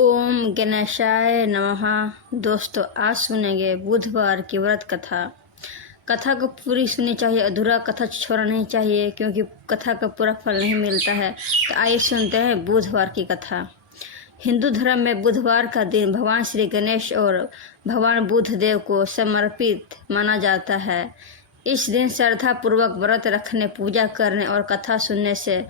ओम गणेशाय नमः। दोस्तों, आज सुनेंगे बुधवार की व्रत कथा। कथा को पूरी सुननी चाहिए, अधूरा कथा छोड़ना नहीं चाहिए, क्योंकि कथा का पूरा फल नहीं मिलता है। तो आइए सुनते हैं बुधवार की कथा। हिंदू धर्म में बुधवार का दिन भगवान श्री गणेश और भगवान बुध देव को समर्पित माना जाता है। इस दिन श्रद्धा पूर्वक व्रत रखने, पूजा करने और कथा सुनने से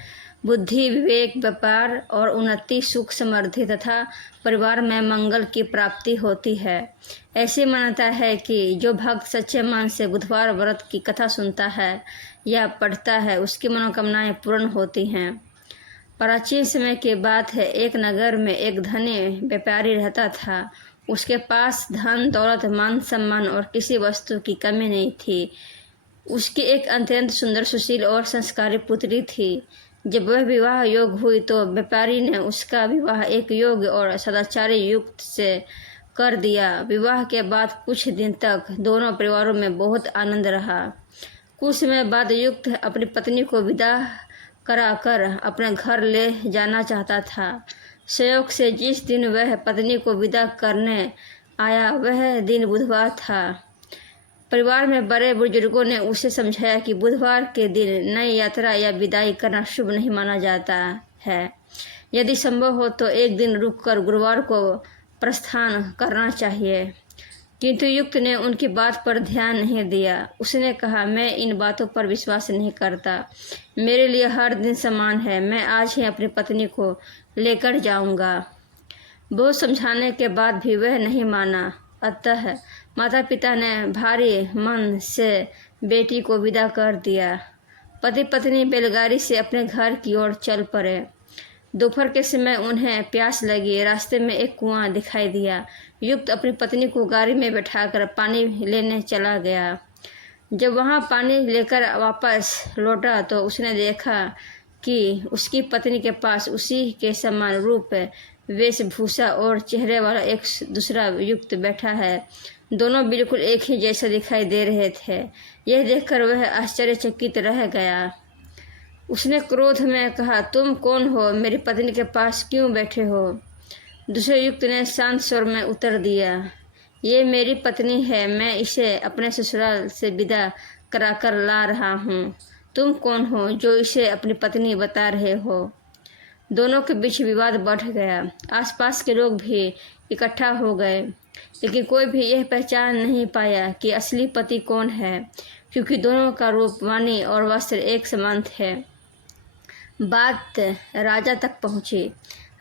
बुद्धि, विवेक, व्यापार और उन्नति, सुख, समृद्धि तथा परिवार में मंगल की प्राप्ति होती है। ऐसी मान्यता है कि जो भक्त सच्चे मन से बुधवार व्रत की कथा सुनता है या पढ़ता है, उसकी मनोकामनाएं पूर्ण होती हैं। प्राचीन समय की बात है, एक नगर में एक धनी व्यापारी रहता था। उसके पास धन, दौलत, मान सम्मान और किसी वस्तु की कमी नहीं थी। उसकी एक अत्यंत सुंदर, सुशील और संस्कारी पुत्री थी। जब वह विवाह योग्य हुई तो व्यापारी ने उसका विवाह एक योग्य और सदाचारी युक्त से कर दिया। विवाह के बाद कुछ दिन तक दोनों परिवारों में बहुत आनंद रहा। कुछ समय बाद युक्त अपनी पत्नी को विदा कराकर अपने घर ले जाना चाहता था। संयोग से जिस दिन वह पत्नी को विदा करने आया, वह दिन बुधवार था। परिवार में बड़े बुजुर्गों ने उसे समझाया कि बुधवार के दिन नई यात्रा या विदाई करना शुभ नहीं माना जाता है। यदि संभव हो तो एक दिन रुककर गुरुवार को प्रस्थान करना चाहिए। किंतु युक्त ने उनकी बात पर ध्यान नहीं दिया। उसने कहा, मैं इन बातों पर विश्वास नहीं करता। मेरे लिए हर दिन समान है। मैं आज ही अपनी पत्नी को लेकर जाऊंगा। बहुत समझाने के बाद भी वह नहीं माना। अतः माता पिता ने भारी मन से बेटी को विदा कर दिया। पति पत्नी बैलगाड़ी से अपने घर की ओर चल पड़े। दोपहर के समय उन्हें प्यास लगी। रास्ते में एक कुआं दिखाई दिया। युक्त अपनी पत्नी को गाड़ी में बैठाकर पानी लेने चला गया। जब वहां पानी लेकर वापस लौटा तो उसने देखा कि उसकी पत्नी के पास उसी के समान रूप, वेशभूषा और चेहरे वाला एक दूसरा युक्त बैठा है। दोनों बिल्कुल एक ही जैसे दिखाई दे रहे थे। यह देखकर वह आश्चर्यचकित रह गया। उसने क्रोध में कहा, तुम कौन हो? मेरी पत्नी के पास क्यों बैठे हो? दूसरे युक्त ने शांत स्वर में उत्तर दिया, ये मेरी पत्नी है। मैं इसे अपने ससुराल से विदा कराकर ला रहा हूँ। तुम कौन हो जो इसे अपनी पत्नी बता रहे हो? दोनों के बीच विवाद बढ़ गया। आसपास के लोग भी इकट्ठा हो गए, लेकिन कोई भी यह पहचान नहीं पाया कि असली पति कौन है, क्योंकि दोनों का रूप, वाणी और वस्त्र एक समान थे। बात राजा तक पहुंची।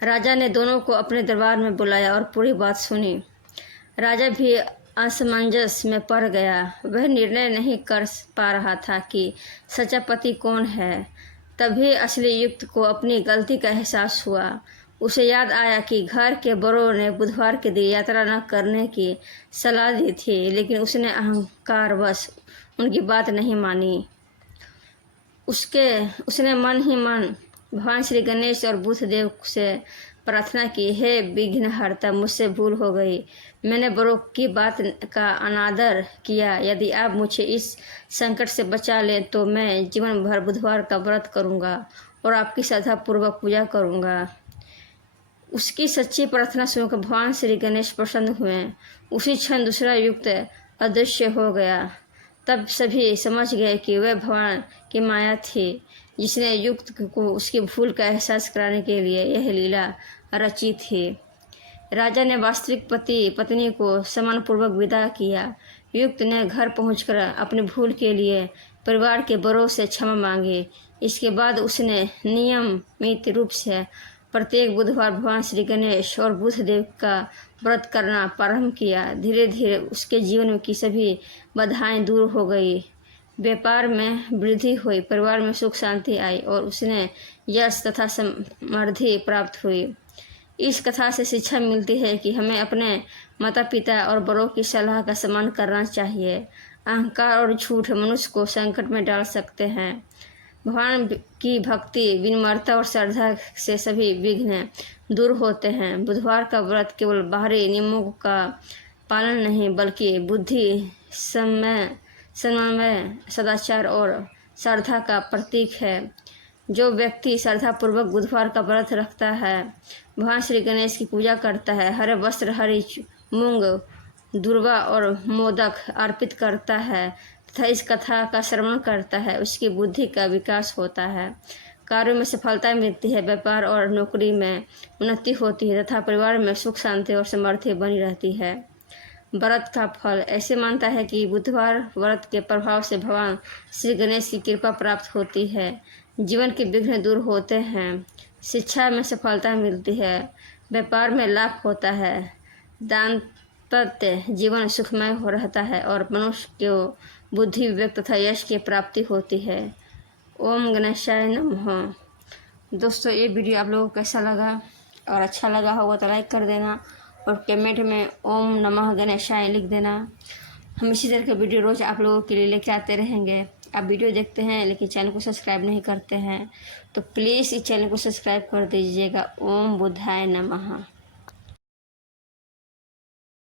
राजा ने दोनों को अपने दरबार में बुलाया और पूरी बात सुनी। राजा भी असमंजस में पड़ गया। वह निर्णय नहीं कर पा रहा था कि सच्चा पति कौन है। तभी असली युक्त को अपनी गलती का एहसास हुआ। उसे याद आया कि घर के बड़ों ने बुधवार के दिन यात्रा न करने की सलाह दी थी, लेकिन उसने अहंकारवश उनकी बात नहीं मानी। उसने मन ही मन भगवान श्री गणेश और बुध देव से प्रार्थना की, हे विघ्नहर्ता, मुझसे भूल हो गई। मैंने बड़ों की बात का अनादर किया। यदि आप मुझे इस संकट से बचा लें तो मैं जीवन भर बुधवार का व्रत करूंगा और आपकी श्रद्धापूर्वक पूजा करूंगा। उसकी सच्ची प्रार्थना सुनकर भगवान श्री गणेश प्रसन्न हुए। उसी क्षण दूसरा युक्त अदृश्य हो गया। तब सभी समझ गए कि वह भगवान की माया थी, जिसने युक्त को उसकी भूल का एहसास कराने के लिए यह लीला रची थी। राजा ने वास्तविक पति पत्नी को सम्मानपूर्वक विदा किया। युक्त ने घर पहुंचकर अपनी भूल के लिए परिवार के बड़ों से क्षमा मांगी। इसके बाद उसने नियमित रूप से प्रत्येक बुधवार भगवान श्री गणेश और बुध देव का व्रत करना प्रारंभ किया। धीरे धीरे उसके जीवन की सभी बाधाएं दूर हो गई। व्यापार में वृद्धि हुई, परिवार में सुख शांति आई और उसने यश तथा समृद्धि प्राप्त हुई। इस कथा से शिक्षा मिलती है कि हमें अपने माता पिता और बड़ों की सलाह का सम्मान करना चाहिए। अहंकार और झूठ मनुष्य को संकट में डाल सकते हैं। भगवान की भक्ति, विनम्रता और श्रद्धा से सभी विघ्न दूर होते हैं। बुधवार का व्रत केवल बाहरी नियमों का पालन नहीं, बल्कि बुद्धि, समन्वय, सदाचार और श्रद्धा का प्रतीक है। जो व्यक्ति श्रद्धापूर्वक बुधवार का व्रत रखता है, भगवान श्री गणेश की पूजा करता है, हरे वस्त्र, हरी मूंग, दूर्वा और मोदक अर्पित करता है तथा इस कथा का श्रवण करता है, उसकी बुद्धि का विकास होता है, कार्यों में सफलता मिलती है, व्यापार और नौकरी में उन्नति होती है तथा परिवार में सुख शांति और समृद्धि बनी रहती है। व्रत का फल ऐसे मानता है कि बुधवार व्रत के प्रभाव से भगवान श्री गणेश की कृपा प्राप्त होती है, जीवन के विघ्न दूर होते हैं, शिक्षा में सफलता मिलती है, व्यापार में लाभ होता है, दाम्पत्य जीवन सुखमय हो रहता है और मनुष्य को बुद्धि, विवेक तथा यश की प्राप्ति होती है। ओम गणेशाय नमः। दोस्तों, ये वीडियो आप लोगों को कैसा लगा और अच्छा लगा होगा तो लाइक कर देना और कमेंट में ओम नमः गणेशाय लिख देना। हम इसी तरह के वीडियो रोज़ आप लोगों के लिए लेके आते रहेंगे। आप वीडियो देखते हैं लेकिन चैनल को सब्सक्राइब नहीं करते हैं तो प्लीज़ इस चैनल को सब्सक्राइब कर दीजिएगा। ओम बुद्धाय नमः।